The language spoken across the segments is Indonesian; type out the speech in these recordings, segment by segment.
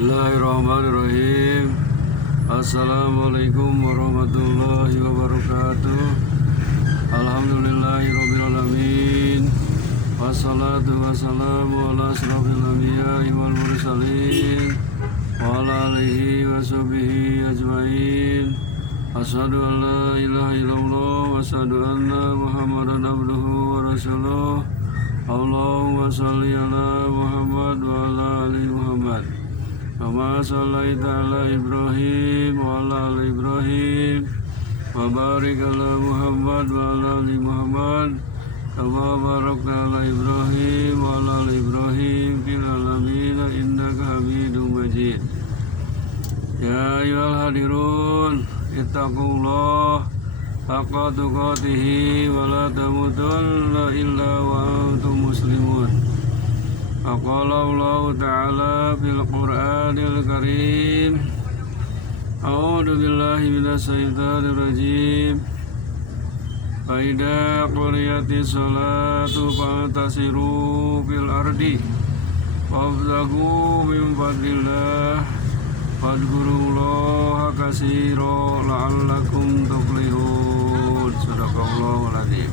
Bismillahirrahmanirrahim. Assalamualaikum warahmatullahi wabarakatuh. Alhamdulillahirabbil alamin. Wassalatu wassalamu ala asyrofil anbiya'i wal mursalin wa ala alihi wa sahbihi ajmain. Asyhadu an la ilaha illallah wa asyhadu anna Muhammadan abduhu wa rasuluh. Allahumma shalli ala Muhammad wa ala ali Muhammad. Kama shallaita ala Ibrahim wa ala ali Ibrahim wa barik ala Muhammad wa ala ali Muhammad kama barakta ala Ibrahim wa ala ali Ibrahim fil alamin innaka Hamidum Majid. Ya ayyuhal hadirun ittaqullah haqqa tuqatih wa la tamutunna illa wa antum muslimun. Aqala Allah Ta'ala fil Qur'anil Karim. A'udzu billahi minasy syaithanir rajim. Fa idza quriyatis sholatu fantasiru fil ardi wabtaghu min fadlillah wadhkurullaha katsiran la'allakum tuflihun. Shadaqallahul adzim.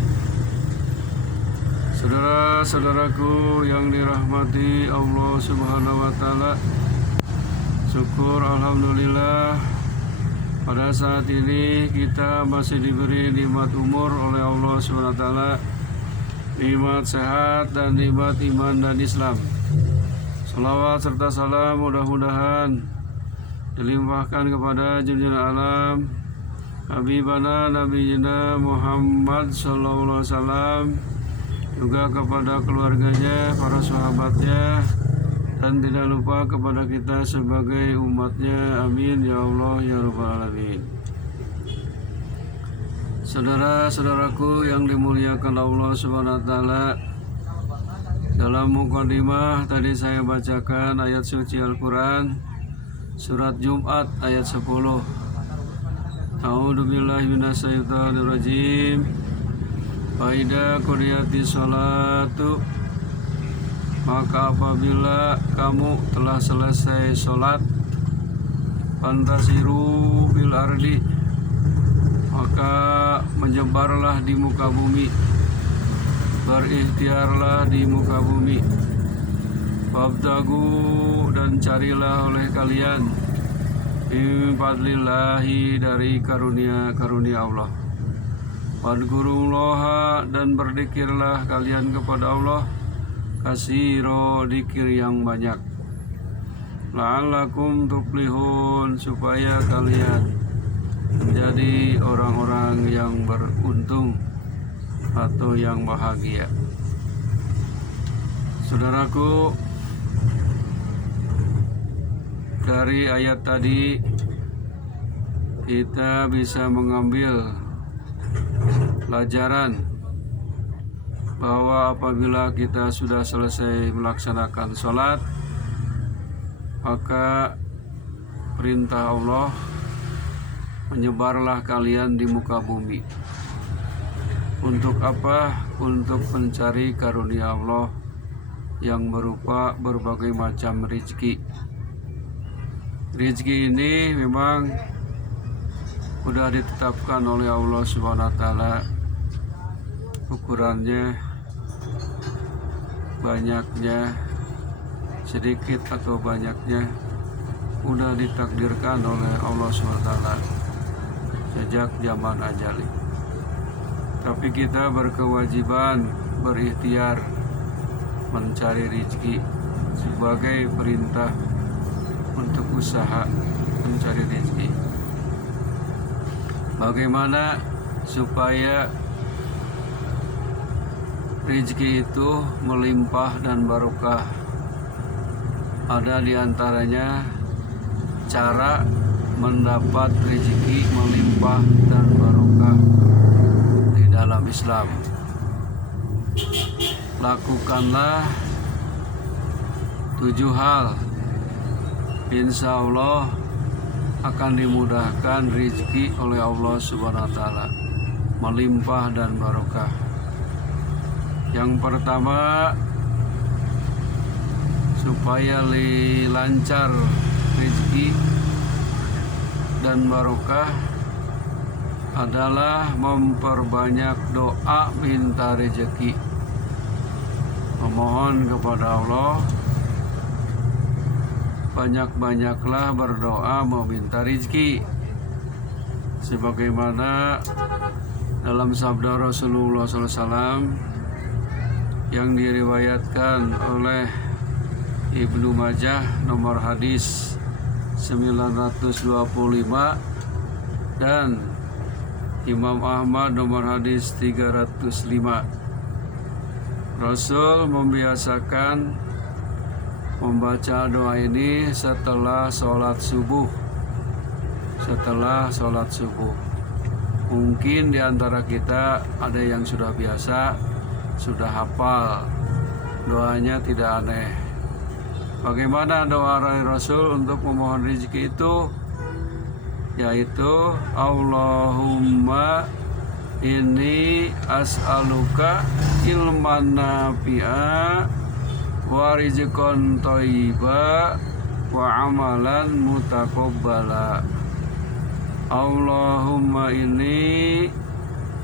Saudara-saudaraku yang dirahmati Allah Subhanahu wa Ta'ala, syukur alhamdulillah pada saat ini kita masih diberi nikmat umur oleh Allah Subhanahu wa Ta'ala, nikmat sehat dan nikmat iman dan Islam. Salawat serta salam mudah-mudahan dilimpahkan kepada junjungan alam Habibana Nabiyina Muhammad sallallahu alaihi wasallam, juga kepada keluarganya, para sahabatnya, dan tidak lupa kepada kita sebagai umatnya. Amin ya Allah ya Rabbal Alamin. Saudara-saudaraku yang dimuliakan Allah Subhanahu wa Ta'ala, dalam mukadimah tadi saya bacakan ayat suci Al-Quran surat Jumat ayat 10. A'udzubillahi minasyaitonirrajim. Faida qudiyati sholatu, maka apabila kamu telah selesai sholat, fantasiru fil ardi, maka menyebarlah di muka bumi, berikhtiarlah di muka bumi, wabtagu, dan carilah oleh kalian min fadlillahi, dari karunia Allah, wadhkurullaha, dan berzikirlah kalian kepada Allah katsiro, dzikir yang banyak, la'allakum tuflihun, supaya kalian menjadi orang-orang yang beruntung atau yang bahagia. Saudaraku, dari ayat tadi kita bisa mengambil pelajaran bahwa apabila kita sudah selesai melaksanakan sholat, maka perintah Allah, menyebarlah kalian di muka bumi. Untuk apa? Untuk mencari karunia Allah yang berupa berbagai macam rezeki. Rezeki ini memang sudah ditetapkan oleh Allah Subhanahu wa Ta'ala, ukurannya, banyaknya, sedikit atau banyaknya, sudah ditakdirkan oleh Allah Subhanahu wa Ta'ala sejak zaman ajali. Tapi kita berkewajiban berikhtiar mencari rezeki sebagai perintah untuk usaha mencari rezeki. Bagaimana supaya rezeki itu melimpah dan barokah? Ada di antaranya cara mendapat rezeki melimpah dan barokah di dalam Islam. Lakukanlah 7 hal, insya Allah akan dimudahkan rezeki oleh Allah Subhanahu wa Ta'ala, melimpah dan barokah. Yang pertama, supaya lancar rezeki dan barokah adalah memperbanyak doa minta rezeki, memohon kepada Allah. Banyak-banyaklah berdoa meminta rezeki, sebagaimana dalam sabda Rasulullah SAW yang diriwayatkan oleh Ibnu Majah nomor hadis 925 dan Imam Ahmad nomor hadis 305. Rasul membiasakan membaca doa ini setelah sholat subuh. Mungkin di antara kita ada yang sudah biasa, sudah hafal, doanya tidak aneh. Bagaimana doa Rasul untuk memohon rezeki itu? Yaitu Allahumma inni as'aluka ilman nafi'a wa rizqan thayyiba wa amalan mutaqabbala. Allahumma inni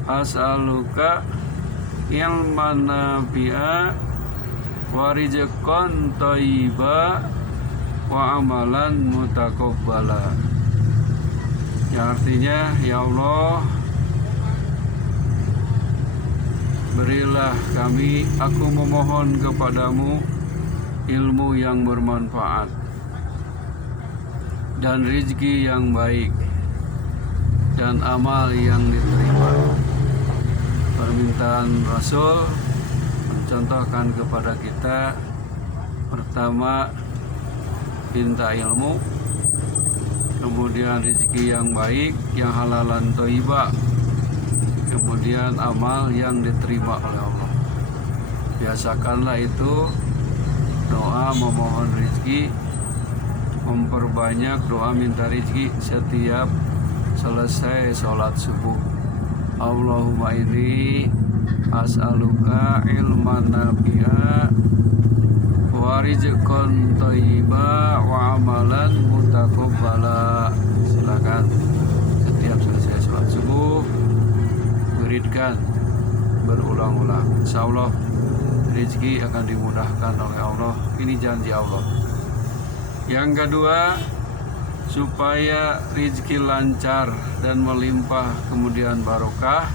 as'aluka ilman nafi'a wa rizqan thayyiba wa amalan mutaqabbala. Yang artinya, ya Allah, berilah kami, aku memohon kepadamu ilmu yang bermanfaat dan rezeki yang baik dan amal yang diterima. Permintaan Rasul mencontohkan kepada kita, pertama minta ilmu, kemudian rezeki yang baik, yang halalan thayyibah, kemudian amal yang diterima oleh Allah. Biasakanlah itu doa memohon rezeki, memperbanyak doa minta rezeki setiap selesai sholat subuh. Allahumma inni as'aluka ilman nafi'a wa rizqan thayyiba wa amalan mutaqabbala. Silakan setiap selesai sholat subuh wiridkan berulang-ulang. Insyaallah rezeki akan dimudahkan oleh Allah. Ini janji Allah. Yang kedua, supaya rezeki lancar dan melimpah kemudian barokah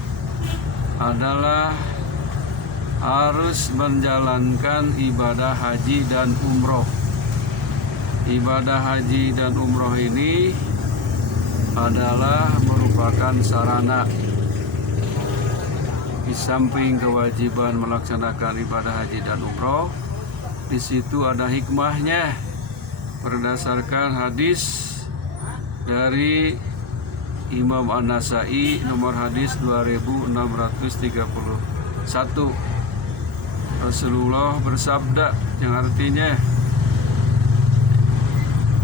adalah harus menjalankan ibadah haji dan umroh. Ibadah haji dan umroh ini adalah merupakan sarana. Di samping kewajiban melaksanakan ibadah haji dan umroh, di situ ada hikmahnya berdasarkan hadis dari Imam An-Nasai nomor hadis 2631. Rasulullah bersabda yang artinya,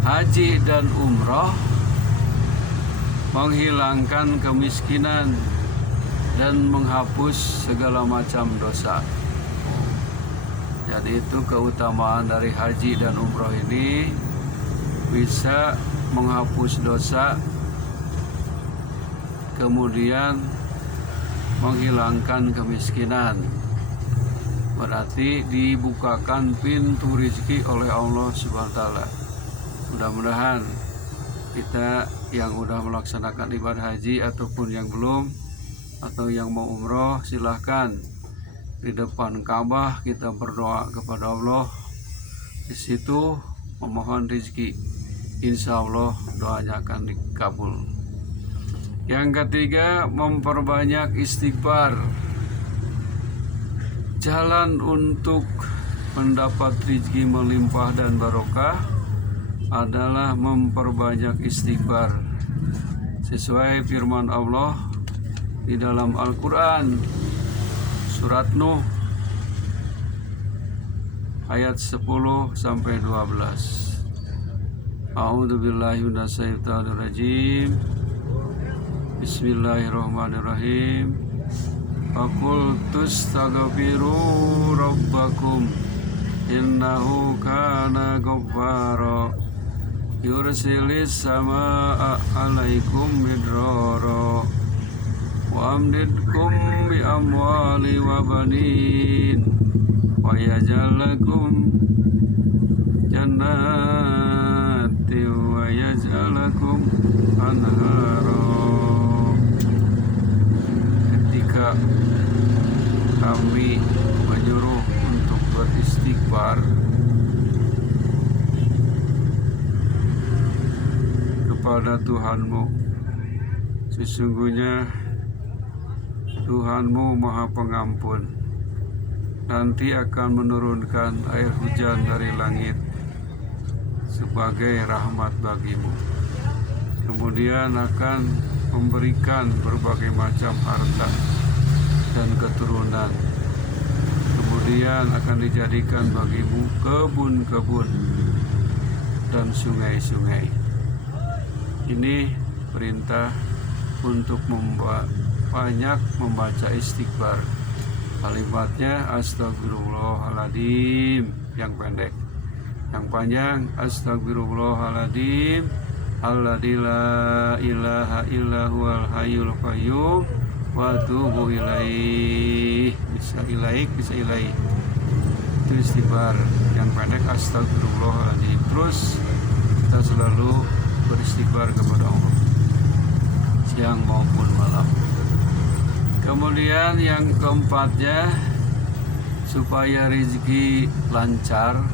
haji dan umroh menghilangkan kemiskinan dan menghapus segala macam dosa. Jadi itu keutamaan dari haji dan umroh ini, bisa menghapus dosa, kemudian menghilangkan kemiskinan. Berarti dibukakan pintu rezeki oleh Allah Subhanahu wa taala. Mudah-mudahan kita yang sudah melaksanakan ibadah haji ataupun yang belum, atau yang mau umroh, silahkan di depan Ka'bah kita berdoa kepada Allah. Di situ memohon rezeki, insya Allah doanya akan dikabul. Yang ketiga, memperbanyak istighfar. Jalan untuk mendapat rezeki melimpah dan barokah adalah memperbanyak istighfar. Sesuai firman Allah di dalam Al-Quran surat Nuh ayat 10-12. A'udzubillahi minasyaitonirrajim. Bismillahirrahmanirrahim. Faqul tastaghfiru rabbakum innahu kana ghaffara yursilis samaa alaikum midrara wa amdidkum bi amwali wa banin wa yaj'al lakum jannati wa yaj'al lakum anhara. Ketika kami menyuruh untuk beristighfar kepada Tuhanmu, sesungguhnya Tuhanmu Maha Pengampun, nanti akan menurunkan air hujan dari langit sebagai rahmat bagimu. Kemudian akan memberikan berbagai macam harta dan keturunan. Kemudian akan dijadikan bagimu kebun-kebun dan sungai-sungai. Ini perintah untuk banyak membaca istighfar. Kalimatnya astagfirullahaladzim yang pendek. Yang panjang astagfirullahaladzim alladzi la ilaha illa huwal hayyul qayyum wa atubu ilaih. Bisa ilaik, bisa ilaih. Itu istighfar yang pendek astagfirullahaladzim. Terus kita selalu beristighfar kepada Allah siang maupun malam. Kemudian yang keempatnya, supaya rezeki lancar,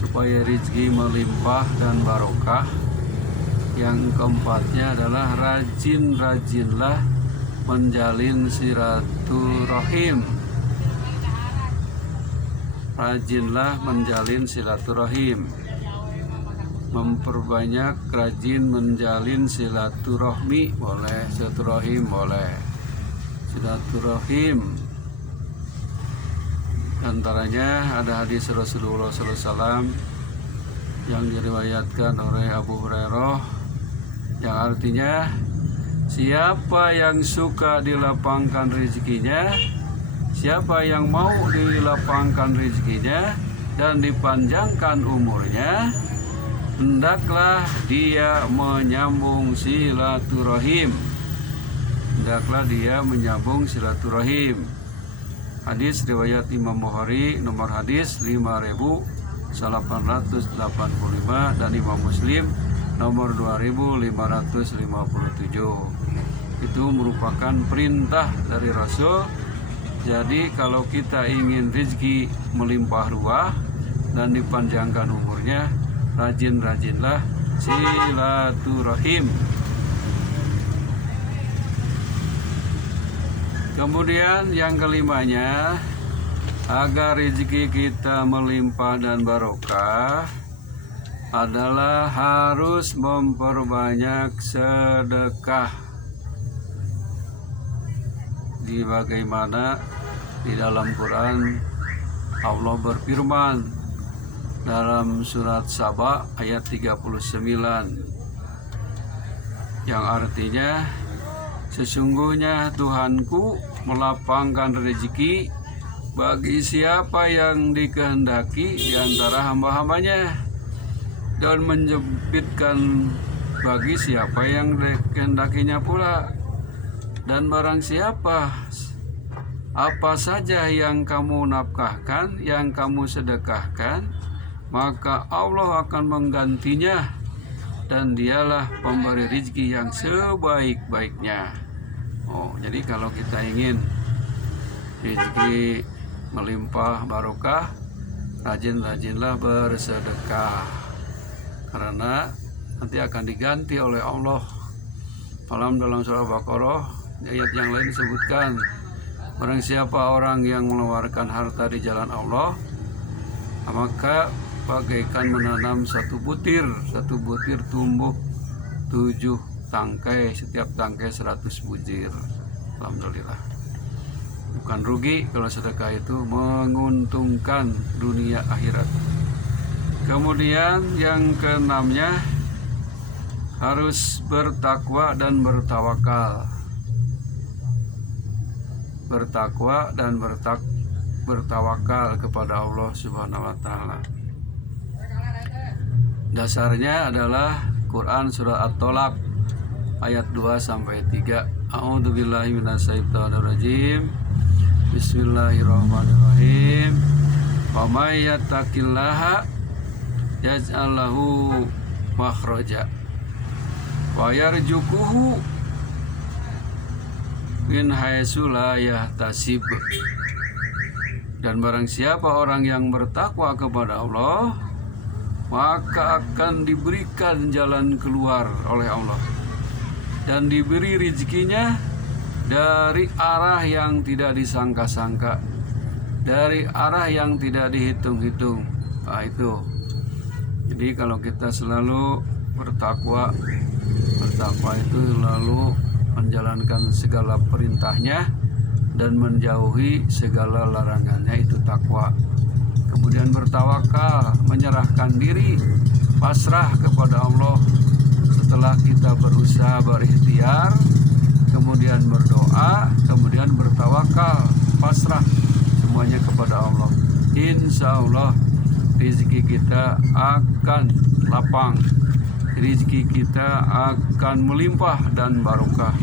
supaya rezeki melimpah dan barokah. Yang keempatnya adalah rajin-rajinlah menjalin silaturahim. Rajinlah menjalin silaturahim. Memperbanyak rajin menjalin silaturahmi boleh, silaturahim boleh. Silaturahim antaranya ada hadis Rasulullah SAW yang diriwayatkan oleh Abu Hurairah yang artinya, siapa yang suka dilapangkan rezekinya, siapa yang mau dilapangkan rezekinya dan dipanjangkan umurnya, hendaklah dia menyambung silaturahim. Hendaklah dia menyambung silaturahim. Hadis riwayat Imam Bukhari, nomor hadis 5885, dan Imam Muslim nomor 2557. Itu merupakan perintah dari Rasul. Jadi kalau kita ingin rezeki melimpah ruah dan dipanjangkan umurnya, rajin-rajinlah silaturahim. Kemudian yang kelimanya, agar rezeki kita melimpah dan barokah adalah harus memperbanyak sedekah. Di bagaimana di dalam Quran Allah berfirman dalam surat Saba ayat 39 yang artinya, sesungguhnya Tuhanku melapangkan rezeki bagi siapa yang dikehendaki di antara hamba-hambanya dan menyempitkan bagi siapa yang dikehendakinya pula. Dan barang siapa apa saja yang kamu nafkahkan, yang kamu sedekahkan, maka Allah akan menggantinya, dan dialah pemberi rezeki yang sebaik-baiknya. Jadi kalau kita ingin rezeki melimpah barokah, rajin-rajinlah bersedekah, karena nanti akan diganti oleh Allah. Dalam surah Baqarah ayat yang lain disebutkan, barang siapa orang yang mengeluarkan harta di jalan Allah, maka bagaikan menanam satu butir tumbuh 7 tangkai, setiap tangkai 100 bujir. Alhamdulillah, bukan rugi kalau sedekah itu, menguntungkan dunia akhirat. Kemudian yang keenamnya, harus bertakwa dan bertawakal. Bertakwa dan bertawakal kepada Allah Subhanahu wa taala. dasarnya adalah Quran surah At-Tolak ayat 2 sampai 3. A'udzubillahi minasyaitonirrajim. Bismillahirrahmanirrahim. Wa may yattaqillaha yaj'al lahu makhraja wa yarzuquhu min haitsu la yahtasib. Dan barang siapa orang yang bertakwa kepada Allah, maka akan diberikan jalan keluar oleh Allah dan diberi rezekinya dari arah yang tidak disangka-sangka, dari arah yang tidak dihitung-hitung. Nah, itu. Jadi kalau kita selalu bertakwa itu lalu menjalankan segala perintahnya dan menjauhi segala larangannya, itu takwa. Kemudian bertawakal, menyerahkan diri, pasrah kepada Allah setelah kita berusaha berikhtiar, kemudian berdoa, kemudian bertawakal, pasrah semuanya kepada Allah. Insya Allah rezeki kita akan lapang, rezeki kita akan melimpah dan barokah.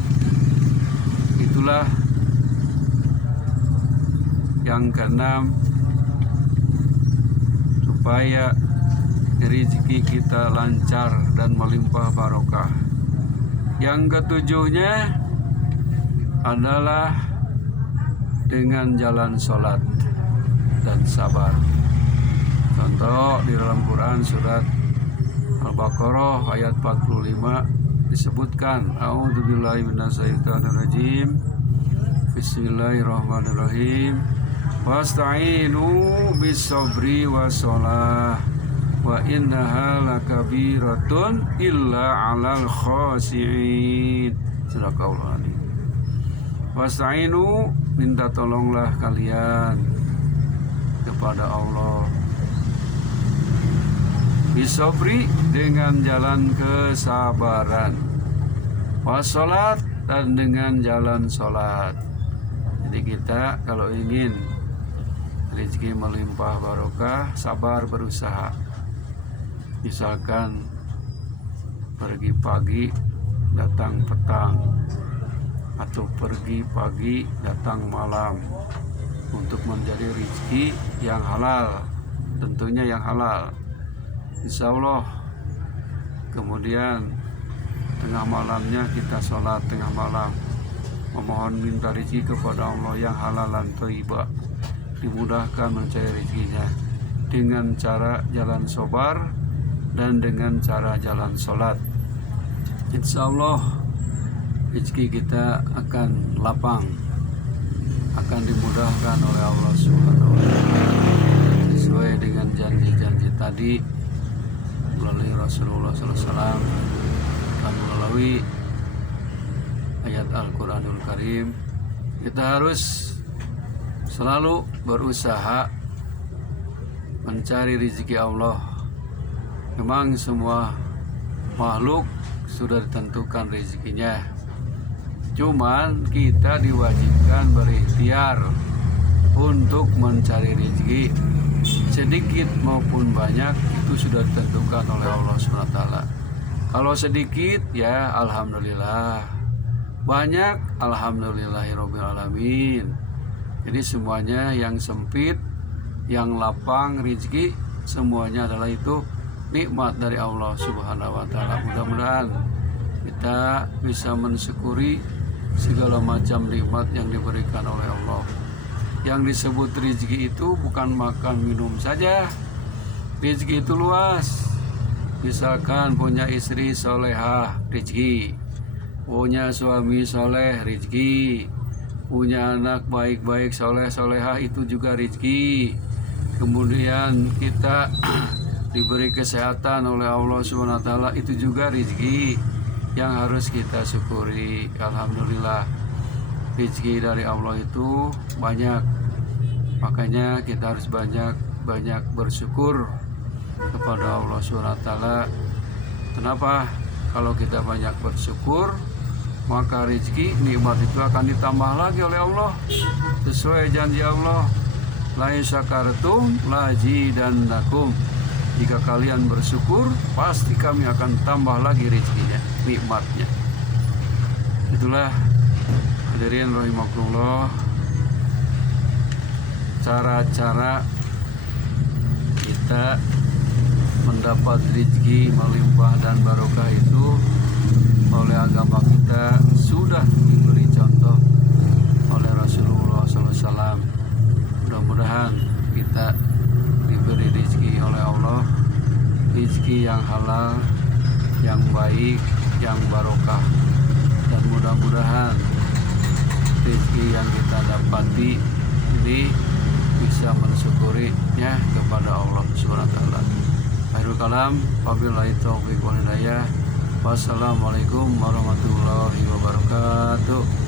Itulah yang keenam, supaya rezeki kita lancar dan melimpah barokah. Yang ketujuhnya adalah dengan jalan sholat dan sabar. Contoh di dalam Quran surat Al-Baqarah ayat 45 disebutkan, A'udzubillahi minasyaitonirrajim. Bismillahirrahmanirrahim. Wasta'inu bis-sabri was-shalah wa innaha lakabiratun illa 'alal khashi'in. Sadaqallahu alazim. Wasta'inu, minta tolonglah kalian kepada Allah. Bisabri, dengan jalan kesabaran. Wassalat, dan dengan jalan sholat. Jadi kita kalau ingin rezeki melimpah barokah, sabar berusaha. Misalkan pergi pagi datang petang, atau pergi pagi datang malam, untuk mencari rezeki yang halal, tentunya yang halal, insya Allah. Kemudian tengah malamnya kita sholat tengah malam, memohon minta rezeki kepada Allah yang halal dan thayyibah, dimudahkan mencari rezekinya dengan cara jalan sabar dan dengan cara jalan sholat. Insya Allah rezeki kita akan lapang, akan dimudahkan oleh Allah Subhanahu wa Ta'ala, sesuai dengan janji-janji tadi melalui Rasulullah SAW dan melalui ayat Al-Quranul Karim. Kita harus selalu berusaha mencari rezeki Allah. Memang semua makhluk sudah ditentukan rezekinya, cuman kita diwajibkan berikhtiar untuk mencari rezeki, sedikit maupun banyak itu sudah ditentukan oleh Allah SWT. Kalau sedikit ya alhamdulillah, banyak alhamdulillahirobbilalamin. Jadi semuanya yang sempit, yang lapang rezeki, semuanya adalah itu nikmat dari Allah Subhanahu wa Ta'ala. Mudah-mudahan kita bisa mensyukuri segala macam nikmat yang diberikan oleh Allah. Yang disebut rezeki itu bukan makan minum saja. Rezeki itu luas. Misalkan punya istri solehah, rezeki. Punya suami soleh, rezeki. Punya anak baik-baik, soleh-solehah, itu juga rezeki. Kemudian kita diberi kesehatan oleh Allah SWT, itu juga rezeki yang harus kita syukuri. Alhamdulillah, rezeki dari Allah itu banyak. Makanya kita harus banyak bersyukur kepada Allah SWT. Kenapa? Kalau kita banyak bersyukur, maka rezeki nikmat itu akan ditambah lagi oleh Allah, sesuai janji Allah, la in syakartum la azidannakum. Jika kalian bersyukur, pasti kami akan tambah lagi rezekinya, nikmatnya. Itulah hadirin rahimakumullah, cara-cara kita mendapat rezeki melimpah dan barokah itu oleh agama kita sudah diberi contoh oleh Rasulullah SAW. Mudah-mudahan kita diberi rezeki oleh Allah, rezeki yang halal, yang baik, yang barokah, dan mudah-mudahan rezeki yang kita dapati ini bisa mensyukurinya kepada Allah Subhanahu wa taala. Akhirul kalam, wabillahi taufiq wal hidayah. Wassalamualaikum warahmatullahi wabarakatuh.